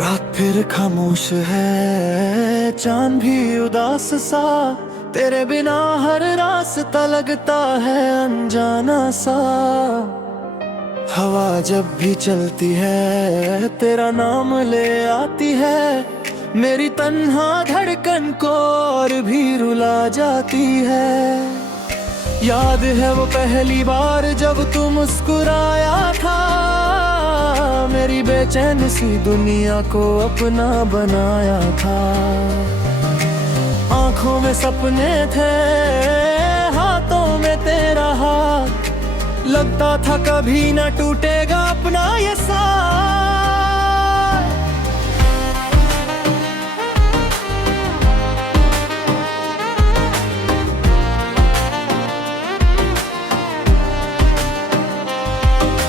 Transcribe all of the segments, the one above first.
रात फिर खामोश है, चांद भी उदास सा। तेरे बिना हर रास्ता लगता है अनजाना सा। हवा जब भी चलती है तेरा नाम ले आती है। मेरी तन्हा धड़कन को और भी रुला जाती है। याद है वो पहली बार जब तू मुस्कुराया था। मेरी बेचैन सी दुनिया को अपना बनाया था। आंखों में सपने थे, हाथों में तेरा हाथ। लगता था कभी ना टूटेगा अपना ये साथ।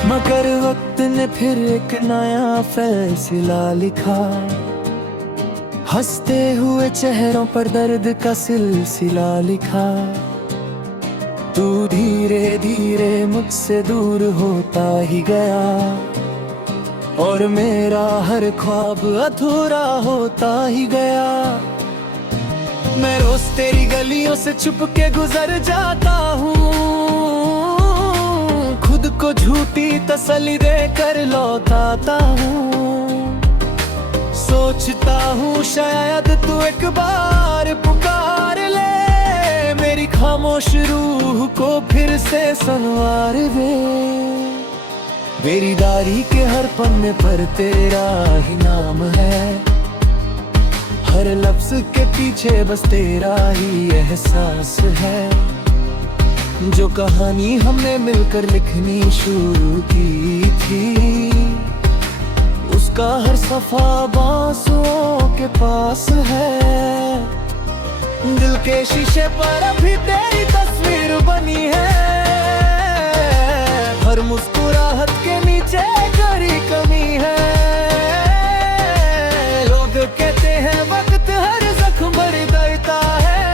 मगर वक्त ने फिर एक नया फैसला लिखा। हंसते हुए चेहरों पर दर्द का सिलसिला लिखा। तू धीरे धीरे मुझसे दूर होता ही गया, और मेरा हर ख्वाब अधूरा होता ही गया। मैं रोज तेरी गलियों से छुप के गुजर जाता हूँ। खुद को झूठी तसल्ली देकर लौटाता हूँ। सोचता हूँ शायद तू एक बार पुकार ले। मेरी खामोश रूह को फिर से संवार दे। मेरी डायरी के हर पन्ने पर तेरा ही नाम है। हर लफ्ज के पीछे बस तेरा ही एहसास है। जो कहानी हमने मिलकर लिखनी शुरू की थी, उसका हर सफा बांसुओं के पास है। दिल के शीशे पर अभी तेरी तस्वीर बनी है। हर मुस्कुराहट के नीचे गहरी कमी है। लोग कहते हैं वक्त हर जख्म भर देता है,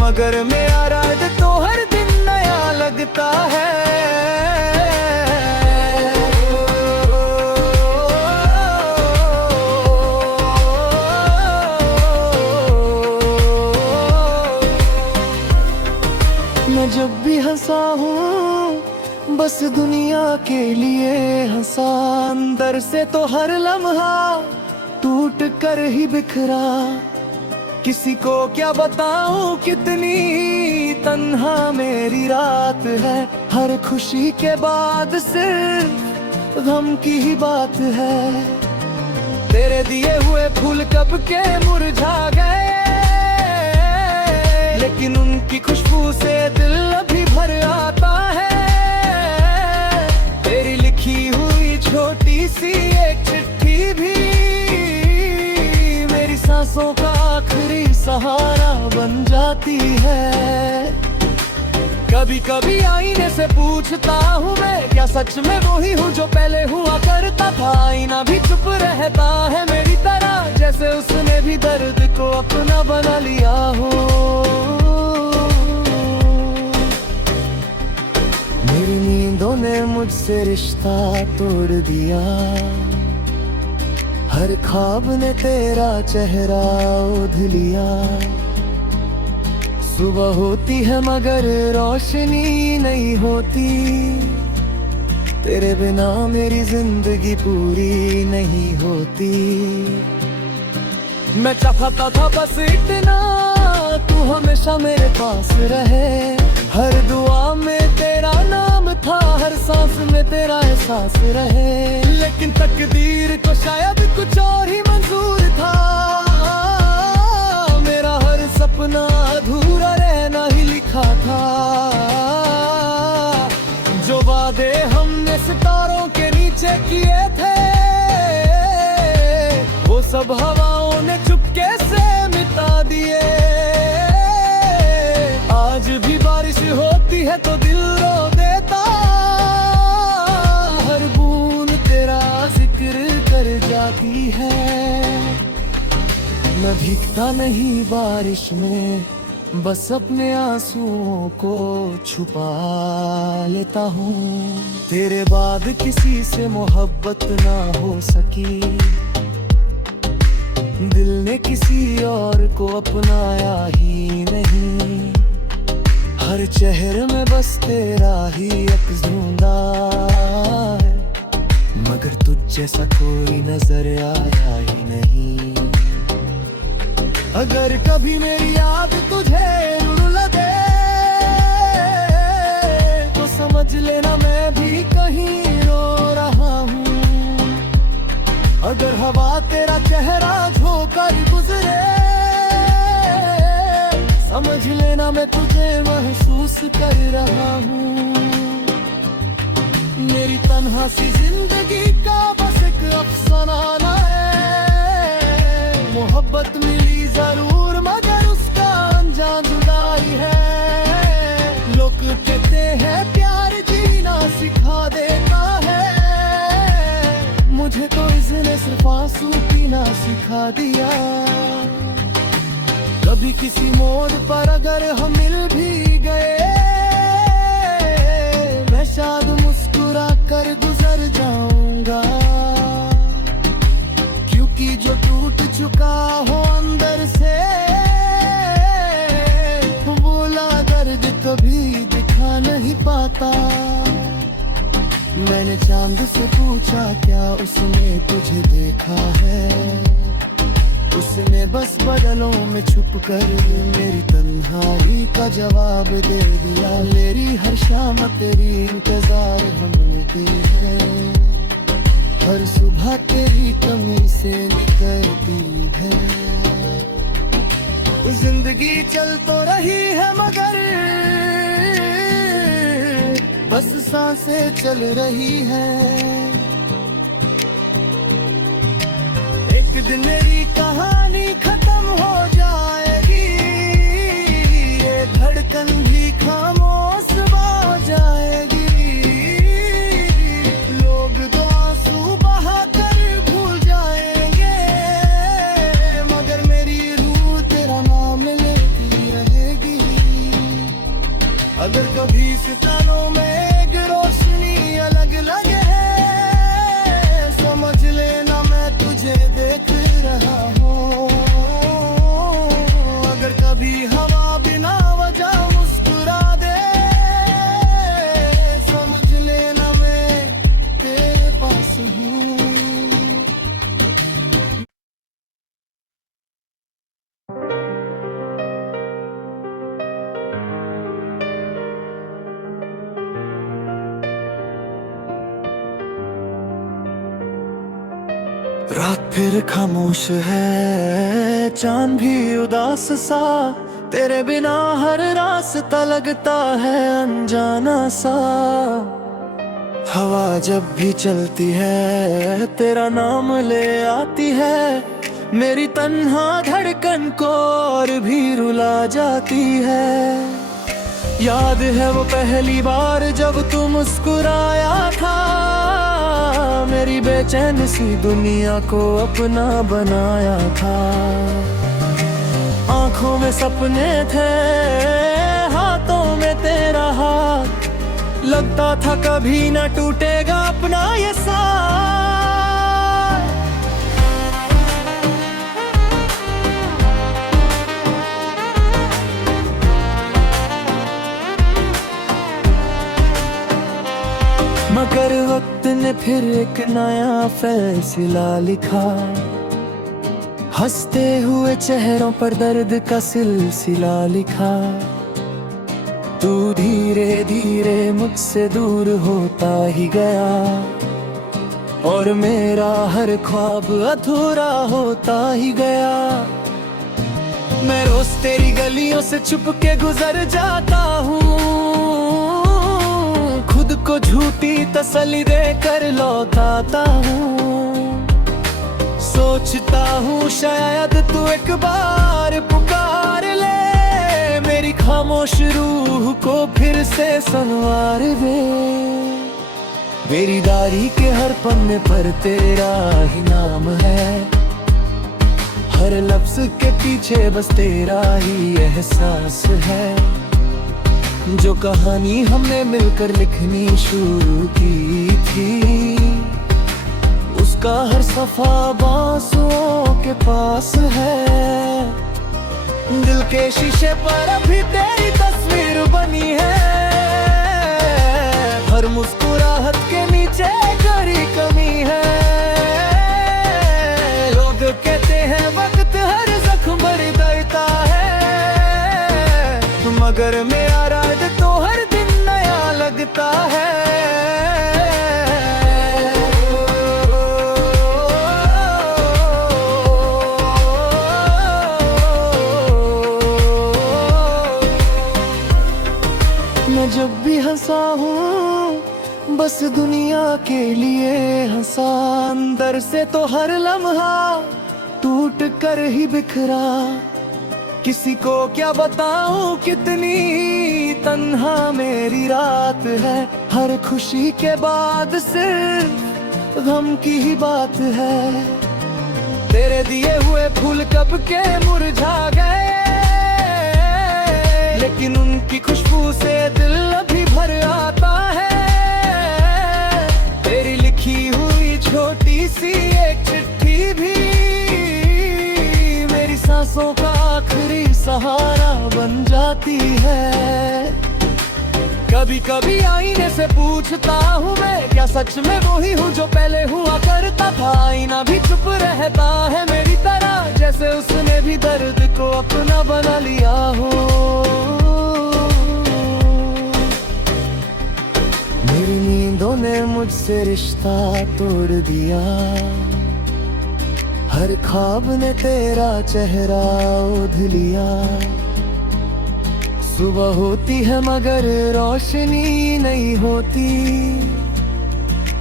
मगर मेरा राज तो हर दिन नया लगता है। मैं जब भी हंसा हूँ बस दुनिया के लिए हंसा। अंदर से तो हर लम्हा टूट कर ही बिखरा। किसी को क्या बताऊं कितनी तन्हा मेरी रात है। हर खुशी के बाद सिर्फ गम की ही बात है। तेरे दिए हुए फूल कब के मुरझा गए, लेकिन उनकी खुशबू से दिल अभी भर आता है। तेरी लिखी हुई छोटी सी एक चिट्ठी भी मेरी सांसों का आखिरी सहारा बन जाती है। कभी कभी आईने से पूछता हूँ मैं, क्या सच में वो ही हूँ जो पहले हुआ करता था। आईना भी चुप रहता है मेरी तरह, जैसे उसने भी दर्द को अपना बना लिया हो। मेरी नींदों ने मुझसे रिश्ता तोड़ दिया। हर ख्वाब ने तेरा चेहरा ओढ़ लिया। सुबह होती है मगर रोशनी नहीं होती। तेरे बिना मेरी जिंदगी पूरी नहीं होती। मैं चाहता था बस इतना, तू हमेशा मेरे पास रहे। हर दुआ में तेरा नाम था, हर सांस में तेरा एहसास रहे। लेकिन तकदीर को शायद कुछ और ही मंजूर था। मेरा हर सपना अधूरा रहना ही लिखा था। जो वादे हमने सितारों के नीचे किए थे, वो सब हवाओं ने चुपके से मिटा दिए। आज भी बारिश होती है तो दिल रो देता। हर बूंद तेरा जिक्र कर जाती है। मैं भीगता नहीं बारिश में, बस अपने आंसुओं को छुपा लेता हूँ। तेरे बाद किसी से मोहब्बत ना हो सकी, दिल ने किसी और को अपनाया ही नहीं। हर चेहरे में बस तेरा ही अक्स है, मगर तुझ जैसा कोई नजर आया ही नहीं। अगर कभी मेरी याद तुझे रुला दे तो समझ लेना मैं भी कहीं रो रहा हूँ। अगर हवा तेरा चेहरा झोंकर गुजरे समझ लेना मैं तुझे महसूस कर रहा हूँ। मेरी तन्हा सी जिंदगी का बस एक अफसाना है। मोहब्बत मिली जरूर मगर उसका अंजाम जुदाई है। लोग कहते हैं प्यार जीना सिखा देता है, मुझे तो इसने सिर्फ आंसू पीना सिखा दिया। कभी किसी मोड़ पर अगर हम मिल भी गए मैं शायद मुस्कुरा कर गुजर जाऊंगा, क्योंकि जो टूट चुका हो अंदर से बोला दर्द कभी दिखा नहीं पाता। मैंने चांद से पूछा क्या उसने तुझे देखा है, उसने बस बादलों में छुपकर मेरी तन्हाई का जवाब दे दिया। मेरी हर शाम तेरी इंतजार हमने की है, हर सुबह तेरी कमी से निकलती है। जिंदगी चल तो रही है मगर बस सांसें चल रही है। एक दिन मेरी कहानी खत्म हो जाएगी, ये धड़कन भी खामोश हो जाएगी। लोग तो आंसू बहा कर भूल जाएंगे मगर मेरी रूह तेरा नाम लेती रहेगी। अगर कभी सितारों में एक रोशनी अलग लगे समझ लेना मैं तुझे देख रहा हूँ। अगर कभी हवा बिना वजह मुस्कुरा दे समझ लेना मैं तेरे पास हूँ। रात फिर खामोश है, चांद भी उदास सा, तेरे बिना हर रास्ता लगता है अनजाना सा। हवा जब भी चलती है तेरा नाम ले आती है, मेरी तन्हा धड़कन को और भी रुला जाती है। याद है वो पहली बार जब तू मुस्कुराया था, मेरी बेचैन सी दुनिया को अपना बनाया था। आंखों में सपने थे, हाथों में तेरा हाथ, लगता था कभी न टूटेगा अपना ये साथ। मगर वक्त ने फिर एक नया फैसला लिखा, हंसते हुए चेहरों पर दर्द का सिलसिला लिखा। तू धीरे धीरे मुझसे दूर होता ही गया और मेरा हर ख्वाब अधूरा होता ही गया। मैं रोज तेरी गलियों से छुप के गुजर जाता हूँ, खुद को झूठी तसल्ली देकर लौटाता हूँ। सोचता हूँ शायद तू एक बार पुकार ले, मेरी खामोश रूह को फिर से संवार दे। मेरी डायरी के हर पन्ने पर तेरा ही नाम है, हर लफ्ज के पीछे बस तेरा ही एहसास है। जो कहानी हमने मिलकर लिखनी शुरू की थी, उसका हर सफा बांसुओं के पास है। दिल के शीशे पर अभी तेरी तस्वीर बनी है। हर मुस्कुराहट के नीचे गहरी कमी है। लोग कहते हैं वक्त हर जख्म भर देता है, मगर मेरा राज तो हर दिन नया लगता है। मैं जब भी हंसा हूँ बस दुनिया के लिए हंसा, अंदर से तो हर लम्हा टूट कर ही बिखरा। किसी को क्या बताऊं कितनी तन्हा मेरी रात है। हर खुशी के बाद सिर्फ गम की ही बात है। तेरे दिए हुए फूल कब के मुरझा गए, लेकिन उनकी खुशबू से दिल अभी भर आता है। तेरी लिखी हुई छोटी सी एक चिट्ठी भी मेरी सांसों का आखिरी सहारा बन जाती है। कभी कभी आईने से पूछता हूँ मैं, क्या सच में वो ही हूँ जो पहले हुआ करता था। आईना भी चुप रहता है मेरी तरह, जैसे उसने भी दर्द को अपना बना लिया हो। मेरी नींदों ने मुझसे रिश्ता तोड़ दिया। हर ख्वाब ने तेरा चेहरा ओढ़ लिया। सुबह होती है मगर रोशनी नहीं होती।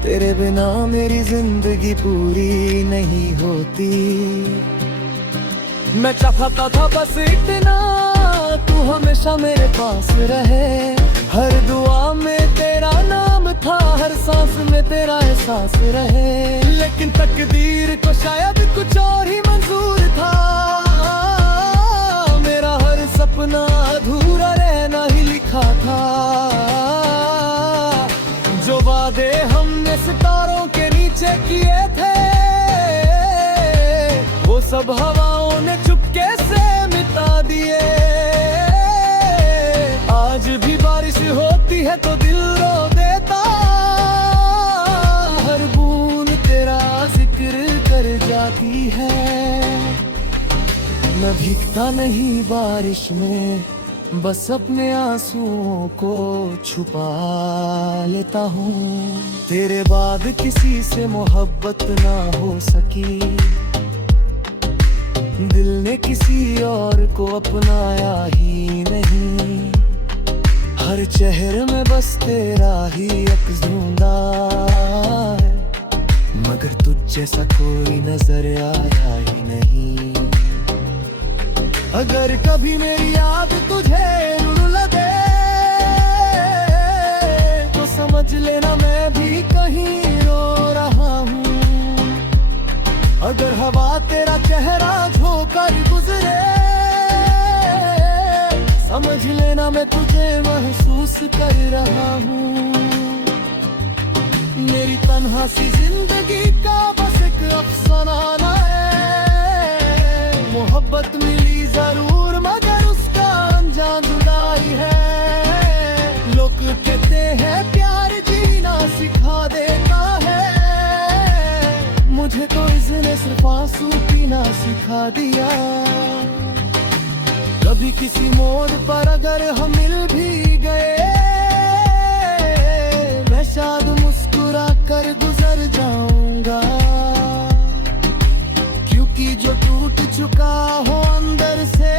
तेरे बिना मेरी जिंदगी पूरी नहीं होती। मैं चाहता था बस इतना, तू हमेशा मेरे पास रहे। हर दुआ में तेरा नाम था, हर सांस में तेरा एहसास रहे। लेकिन तकदीर को शायद कुछ और ही मंजूर था। मेरा हर सपना अधूरा रहना ही लिखा था। जो वादे हमने सितारों के नीचे किए थे, वो सब हवाओं ने चुपके से मिटा दिए। आज भी बारिश होती है तो दिल रो देता। हर बूंद तेरा जिक्र कर जाती है। मैं भीगता नहीं बारिश में, बस अपने आंसुओं को छुपा लेता हूँ। तेरे बाद किसी से मोहब्बत ना हो सकी। दिल ने किसी और को अपनाया ही नहीं। हर चेहरे में बस तेरा ही अफ़ज़ूंदा है, मगर तुझ जैसा कोई नजर आया ही नहीं। अगर कभी मेरी याद तुझे रुला दे, तो समझ लेना मैं भी कहीं रो रहा हूँ। अगर हवा तेरा चेहरा झोंकर गुजरे, समझ लेना मैं तुझे महसूस कर रहा हूँ। मेरी तन्हा सी जिंदगी का बस एक अफसाना है। मोहब्बत मिली जरूर मगर उसका अंजाम जुदाई है। लोग कहते हैं प्यार जीना सिखा देता है, मुझे तो इसने सिर्फ आंसू पीना सिखा दिया। कभी किसी मोड़ पर अगर हम मिल भी गए, मैं शायद मुस्कुरा कर गुजर जाऊंगा। क्योंकि जो टूट चुका हो अंदर से,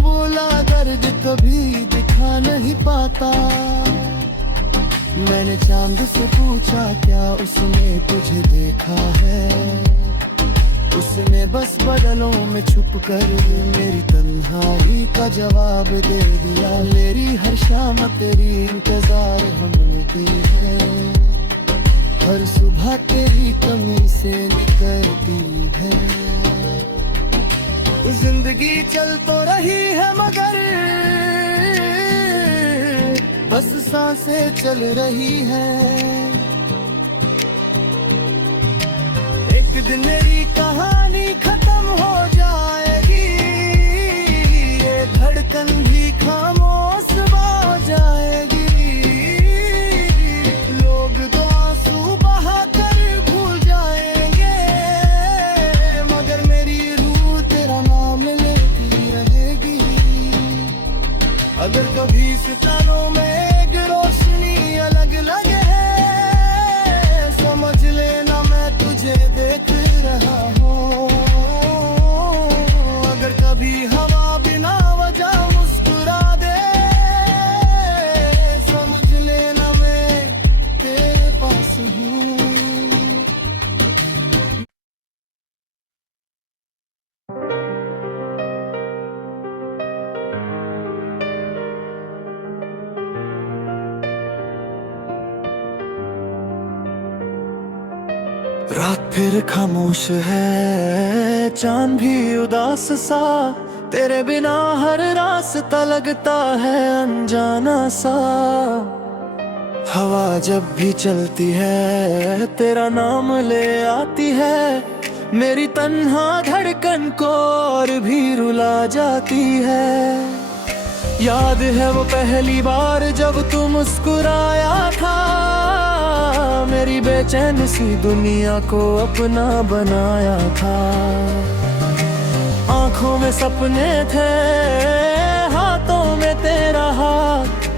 बोला दर्द कभी दिखा नहीं पाता। मैंने चांद से पूछा क्या उसने तुझे देखा है। उसने बस बदलों में छुपकर मेरी तन्हाई का जवाब दे दिया। मेरी हर शाम तेरी इंतजार हम मिलती है। हर सुबह तेरी कमी से निकलती है। जिंदगी चल तो रही है मगर बस सांसें चल रही है। एक दिन मेरी कहानी खत्म हो जाएगी, ये धड़कन भी खामोश हो जाएगी। लोग तो आंसू बहा कर भूल जाएंगे मगर मेरी रूह तेरा नाम लेती रहेगी। अगर कभी सितारों में एक रोशनी अलग लगे समझ लेना मैं तुझे देख रहा हूँ। अगर कभी हवा बिना वजह मुस्कुरा दे समझ लेना मैं तेरे पास हूँ। रात फिर खामोश है, चांद भी उदास सा, तेरे बिना हर रास्ता लगता है अनजाना सा। हवा जब भी चलती है तेरा नाम ले आती है, मेरी तन्हा धड़कन को और भी रुला जाती है। याद है वो पहली बार जब तू मुस्कुराया था, मेरी बेचैन सी दुनिया को अपना बनाया था। आंखों में सपने थे, हाथों में तेरा हाथ,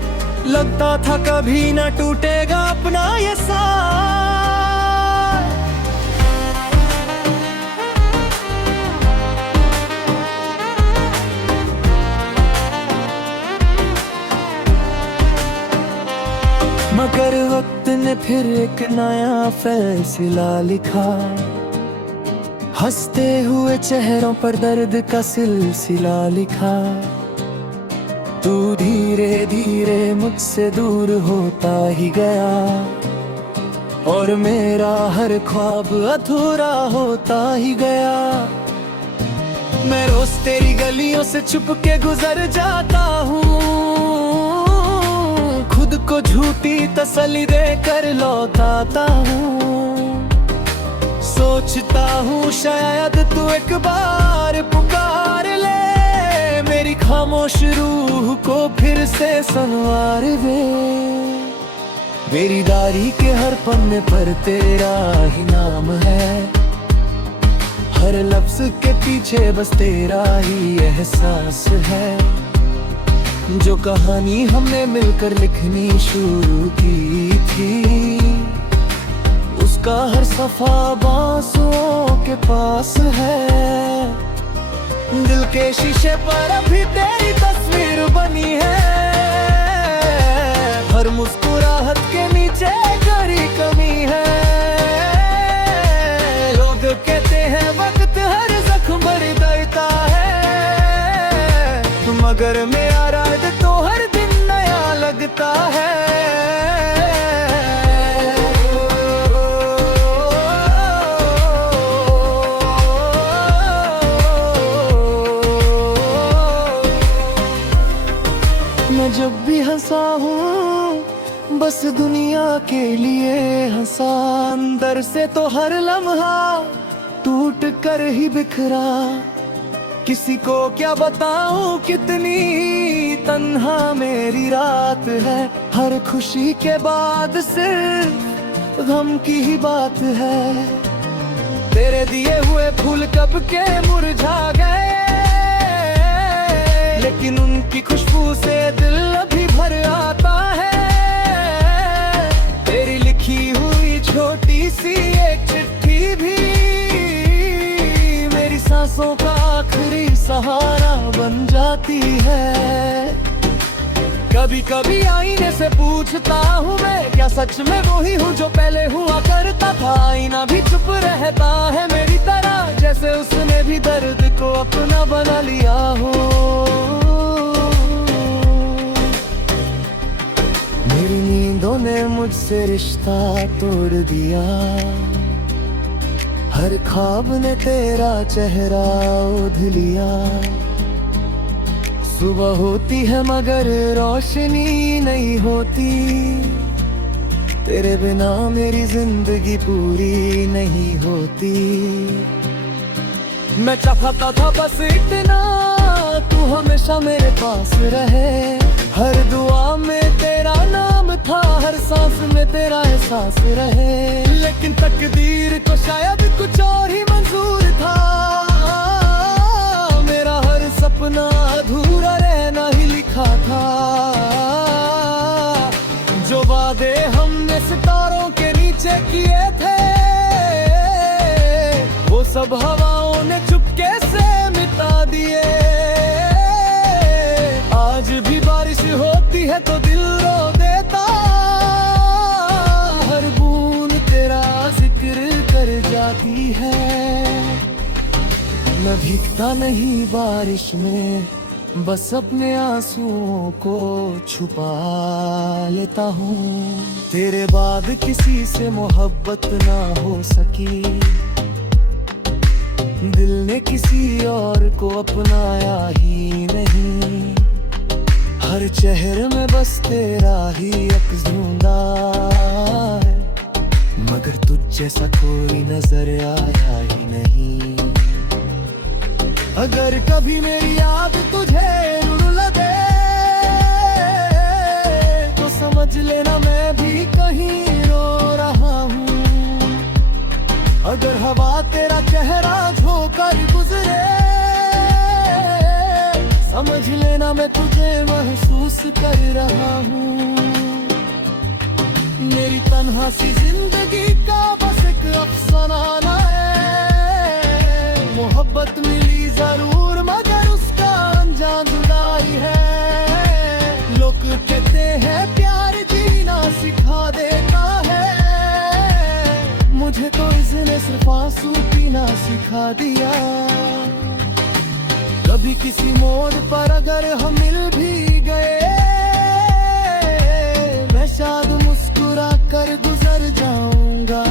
लगता था कभी ना टूटेगा अपना ये साथ। मगर वक्त ने फिर एक नया फैसला लिखा, हंसते हुए चेहरों पर दर्द का सिलसिला लिखा। तू धीरे धीरे मुझसे दूर होता ही गया और मेरा हर ख्वाब अधूरा होता ही गया। मैं रोज तेरी गलियों से छुप के गुजर जाता हूँ, खुद को झूठी तसल्ली देकर लौटाता हूँ। सोचता हूँ शायद तू एक बार पुकार ले, मेरी खामोश रूह को फिर से संवार दे। मेरी डायरी के हर पन्ने पर तेरा ही नाम है, हर लफ्ज के पीछे बस तेरा ही एहसास है। जो कहानी हमने मिलकर लिखनी शुरू की थी, उसका हर सफा बांसुओं के पास है। दिल के शीशे पर अभी तेरी तस्वीर बनी है, हर मुस्कुराहट के नीचे गहरी कमी है। लोग कहते हैं वक्त हर जख्म भर देता है, मगर मेरा राज तो हर दिन नया लगता है। मैं जब भी हंसा हूँ बस दुनिया के लिए हंसा, अंदर से तो हर लम्हा टूट कर ही बिखरा। किसी को क्या बताऊं कितनी तन्हा मेरी रात है, हर खुशी के बाद सिर्फ गम की ही बात है। तेरे दिए हुए फूल कब के मुरझा गए, लेकिन उनकी खुशबू से दिल अभी भर आता है। तेरी लिखी हुई छोटी सी एक चिट्ठी भी मेरी सांसों का आखिरी सहारा बन जाती है। कभी कभी आईने से पूछता हूँ मैं, क्या सच में वो ही हूँ जो पहले हुआ करता था। आईना भी चुप रहता है मेरी तरह, जैसे उसने भी दर्द को अपना बना लिया हो। मेरी नींदों ने मुझसे रिश्ता तोड़ दिया, हर ख्वाब ने तेरा चेहरा ओढ़ लिया। सुबह होती है मगर रोशनी नहीं होती, तेरे बिना मेरी जिंदगी पूरी नहीं होती। मैं चाहता था बस इतना, तू हमेशा मेरे पास रहे। हर दुआ में तेरा नाम था, हर सांस में तेरा एहसास रहे। लेकिन तकदीर को शायद कुछ और ही मंजूर था, मेरा हर सपना अधूरा रहना ही लिखा था। जो वादे हमने सितारों के नीचे किए थे, वो सब हवाओं ने चुपके से मिटा दिए। आज भी बारिश होती है तो दिल रो देता, हर बूंद तेरा जिक्र कर जाती है। मैं भीगता नहीं बारिश में, बस अपने आंसुओं को छुपा लेता हूँ। तेरे बाद किसी से मोहब्बत ना हो सकी, दिल ने किसी और को अपनाया ही नहीं। हर चेहरे में बस तेरा ही अक्स ढूंढा है, मगर तुझ जैसा कोई नजर आया ही नहीं। अगर कभी मेरी याद तुझे रुला दे, तो समझ लेना मैं भी कहीं रो रहा हूँ। अगर हवा तेरा चेहरा झोंकर गुजरे, समझ लेना मैं तुझे महसूस कर रहा हूँ। मेरी तन्हा सी जिंदगी का बस एक अफसाना है। मोहब्बत मिली जरूर मगर उसका अंजाम जुदाई है। लोग कहते हैं प्यार जीना सिखा देता है, मुझे तो इसने सिर्फ आंसू पीना सिखा दिया। कभी किसी मोड़ पर अगर हम मिल भी गए, मैं शायद मुस्कुरा कर गुजर जाऊंगा।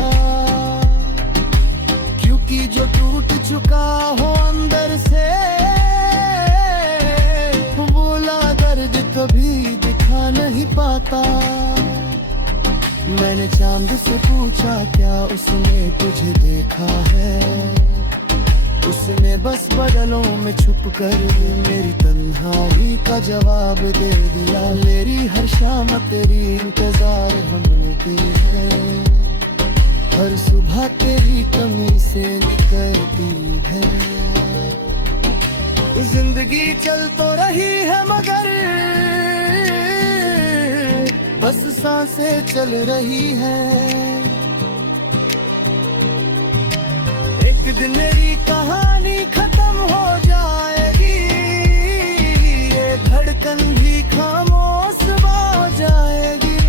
क्योंकि जो टूट चुका हो अंदर से, बोला दर्द कभी दिखा नहीं पाता। मैंने चांद से पूछा क्या उसने तुझे देखा है, उसने बस बदलों में छुपकर मेरी तन्हाई का जवाब दे दिया। मेरी हर शाम तेरी इंतजार हमने की है, हर सुबह तेरी कमी से निकलती है। जिंदगी चल तो रही है मगर बस सांसें चल रही है। एक दिन मेरी कहानी खत्म हो जाएगी, ये धड़कन भी खामोश हो जाएगी।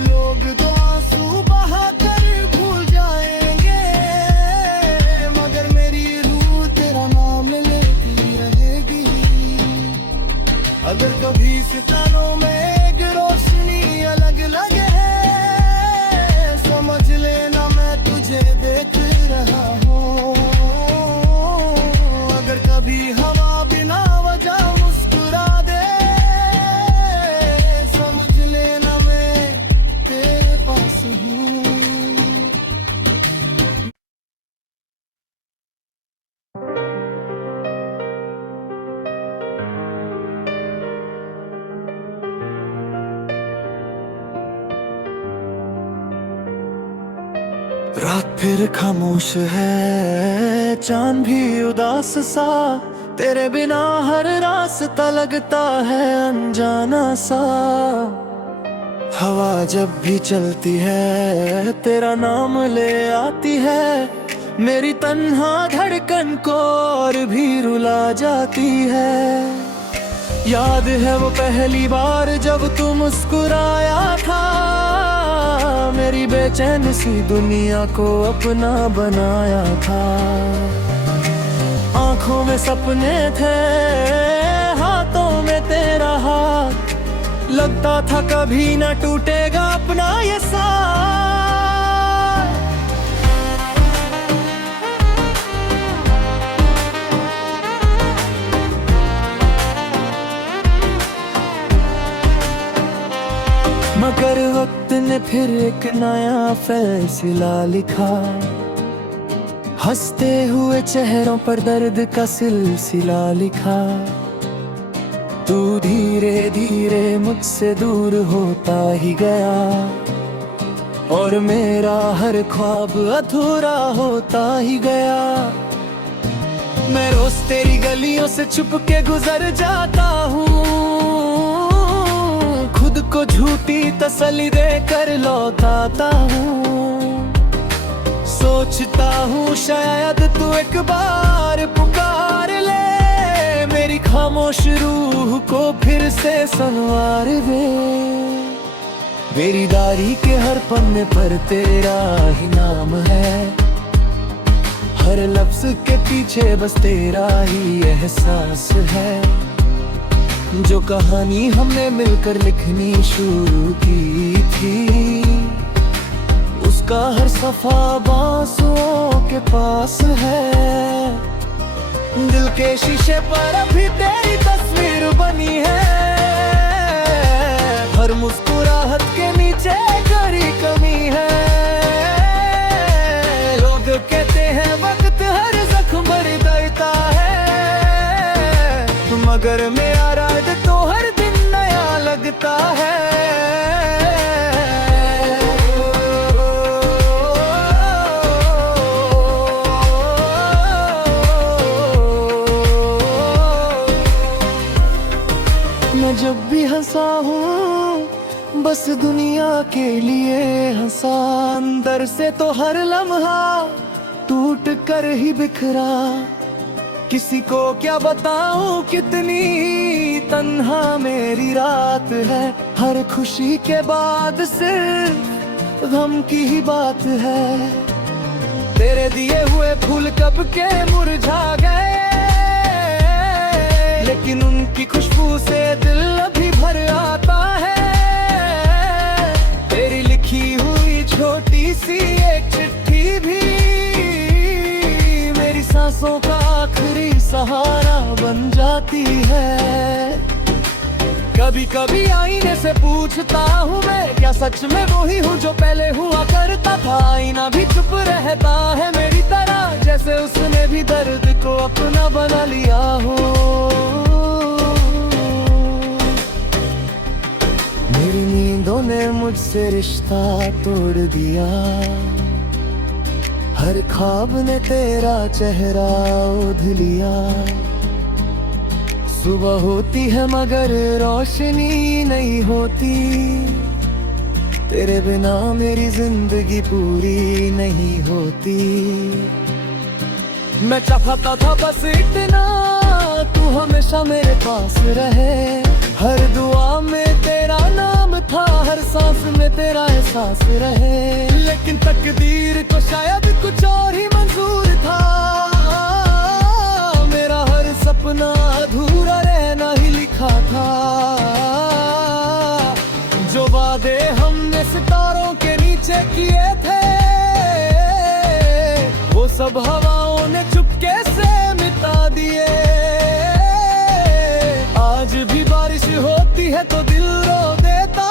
लोग तो आंसू बहा कर भूल जाएंगे, मगर मेरी रूह तेरा नाम लेती रहेगी। अगर कभी सितारों में एक रोशनी अलग लगे, समझ लेना मैं तुझे देख रहा हूँ। अगर कभी हवा बिना वजह मुस्कुरा दे, समझ लेना मैं तेरे पास हूँ। रात फिर खामोश है, चांद भी उदास सा। तेरे बिना हर रास्ता लगता है अनजाना सा। हवा जब भी चलती है तेरा नाम ले आती है, मेरी तन्हा धड़कन को और भी रुला जाती है। याद है वो पहली बार जब तू मुस्कुराया था, मेरी बेचैन सी दुनिया को अपना बनाया था। आंखों में सपने थे, हाथों में तेरा हाथ, लगता था कभी ना टूटेगा अपना ये साथ। वक्त ने फिर एक नया फैसला लिखा, हंसते हुए चेहरों पर दर्द का सिलसिला लिखा। तू धीरे धीरे मुझसे दूर होता ही गया, और मेरा हर ख्वाब अधूरा होता ही गया। मैं रोज तेरी गलियों से छुप के गुजर जाता हूँ, खुद को झूठी तसल्ली देकर लौटाता हूँ। सोचता हूँ शायद तू एक बार पुकार ले, मेरी खामोश रूह को फिर से संवार दे। मेरी डायरी के हर पन्ने पर तेरा ही नाम है, हर लफ्ज के पीछे बस तेरा ही एहसास है। जो कहानी हमने मिलकर लिखनी शुरू की थी, उसका हर सफा बांसुओं के पास है। दिल के शीशे पर अभी तेरी तस्वीर बनी है, हर मुस्कुराहट के नीचे गहरी कमी है। लोग कहते हैं वक्त हर जख्म भर देता है, मगर मेरा राज तो हर दिन नया लगता है। मैं जब भी हंसा हूँ बस दुनिया के लिए हंसा, अंदर से तो हर लम्हा टूट कर ही बिखरा। किसी को क्या बताऊं कितनी तन्हा मेरी रात है, हर खुशी के बाद सिर्फ गम की ही बात है। तेरे दिए हुए फूल कब के मुरझा गए, लेकिन उनकी खुशबू से दिल अभी भर आता है। तेरी लिखी हुई छोटी सी एक चिट्ठी भी मेरी सांसों का आखिरी सहारा बन जाती है। कभी कभी आईने से पूछता हूँ मैं, क्या सच में वो ही हूँ जो पहले हुआ करता था। आईना भी चुप रहता है मेरी तरह, जैसे उसने भी दर्द को अपना बना लिया हो। मेरी नींदों ने मुझसे रिश्ता तोड़ दिया, हर ख्वाब ने तेरा चेहरा ओढ़ लिया। सुबह होती है मगर रोशनी नहीं होती, तेरे बिना मेरी जिंदगी पूरी नहीं होती। मैं चाहता था बस इतना, तू हमेशा मेरे पास रहे। हर दुआ में तेरा नाम था, हर सांस में तेरा एहसास रहे। लेकिन तकदीर को शायद कुछ और ही मंजूर था, मेरा हर सपना अधूरा रहना ही लिखा था। जो वादे हमने सितारों के नीचे किए थे, वो सब हवाओं ने चुपके से मिटा दिए। आज भी बारिश होती है तो दिल रो देता,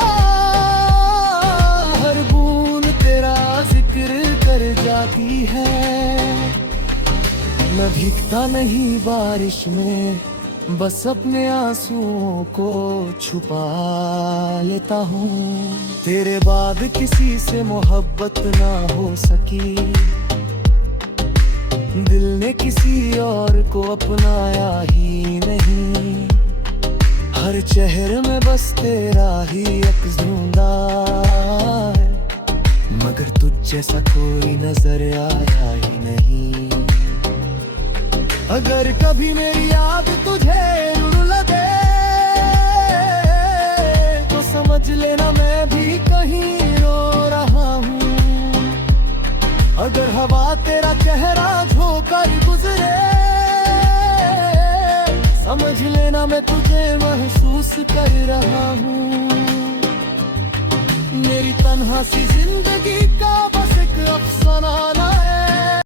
हर बूंद तेरा जिक्र कर जाती है। मैं भीगता नहीं बारिश में, बस अपने आंसुओं को छुपा लेता हूँ। तेरे बाद किसी से मोहब्बत ना हो सकी, दिल ने किसी और को अपनाया ही नहीं। हर चेहरे में बस तेरा ही अक्स-ज़ूंदा है, मगर तुझ जैसा कोई नजर आया ही नहीं। अगर कभी मेरी याद तुझे रुला दे, तो समझ लेना मैं भी कहीं रो रहा हूँ। अगर हवा तेरा चेहरा झोंकर गुजरे, समझ लेना मैं तुझे महसूस कर रहा हूँ। मेरी तन्हा सी जिंदगी का बस एक अफसाना